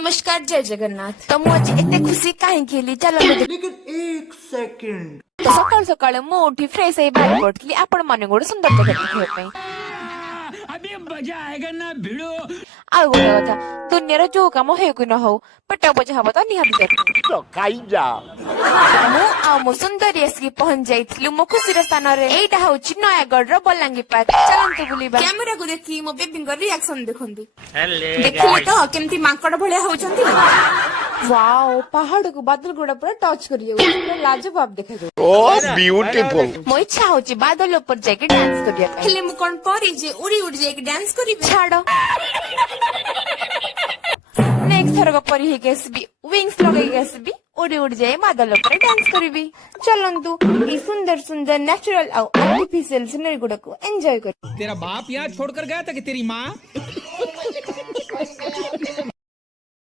नमस्कार जय जगन्नाथ। तो मुझे इतने खुशी काहे केली चलो लेकिन एक सेकंड तो सकाळ सकाळ मु उठी फ्रेश होई बाहेर पडली आपण माने गोड सुंदर देखा खेळ अभी मजा आएगा ना भिड़ो। ଆଉ ଗୋଟେ କଥା ଦୁନିଆର ଯୋଉ କାମ ହେଉ କି ନ ହଉ ପେଟ ବୋଝ ହବ ତ ନିହାତି ଦରକାର। ମୁଁ ଆଉ ମୋ ସୁନ୍ଦରୀ ଆସିକି ପହଞ୍ଚି ଯାଇଥିଲୁ ମୋ ଖୁସିର ସ୍ଥାନରେ। ଏଇଟା ହଉଛି ନୟାଗଡର ବଲାଙ୍ଗୀ ପାର୍କ। ଚାଲନ୍ତୁ ବୁଲିବା। କ୍ୟାମେରାକୁ ଦେଖି ମୋ ବେବିଙ୍କ ରିଆକ୍ସନ ଦେଖନ୍ତୁ। ଦେଖିଲେ ତ କେମିତି ମାଙ୍କଡ ଭଳିଆ ହଉଛନ୍ତି। ୱାଓ ପାହାଡକୁ ବାଦଲ ଗୁଡା ପୁରା ଟଚ୍ କରି ଯାଉଛି ପୁରା ଲାଜବାବ ଦେଖାଯାଉଛି। ମୋ ଇଚ୍ଛା ହଉଛି ବାଦଲ ଉପରେ ଯାଇକି ଡ୍ୟାନ୍ସ କରିବା ପାଇଁ। ହେଲେ ମୁଁ କଣ ପରି ଯେ ଉଡି ଉଡି ଯାଇକି ଡ୍ୟାନ୍ସ କରିବି। ଛାଡ ନେକ୍ସଟ ଥରକ ପରି ହେଇକି ଆସିବି ୱିଙ୍ଗସ୍ ଲଗେଇକି ଆସିବି ଉଡି ଉଡି ଯାଇ ବାଦଲ ଉପରେ ଡ୍ୟାନ୍ସ କରିବି। ଚାଲନ୍ତୁ ଏଇ ସୁନ୍ଦର ସୁନ୍ଦର ନ୍ୟାଚୁରାଲ ଆଉ ଆର୍ଟିଫିସିଆଲ ସିନେରୀ ଗୁଡାକୁ ଏନ୍ଜୟ କରି। तेरा बाप यहाँ छोड़कर गया था कि तेरी माँ?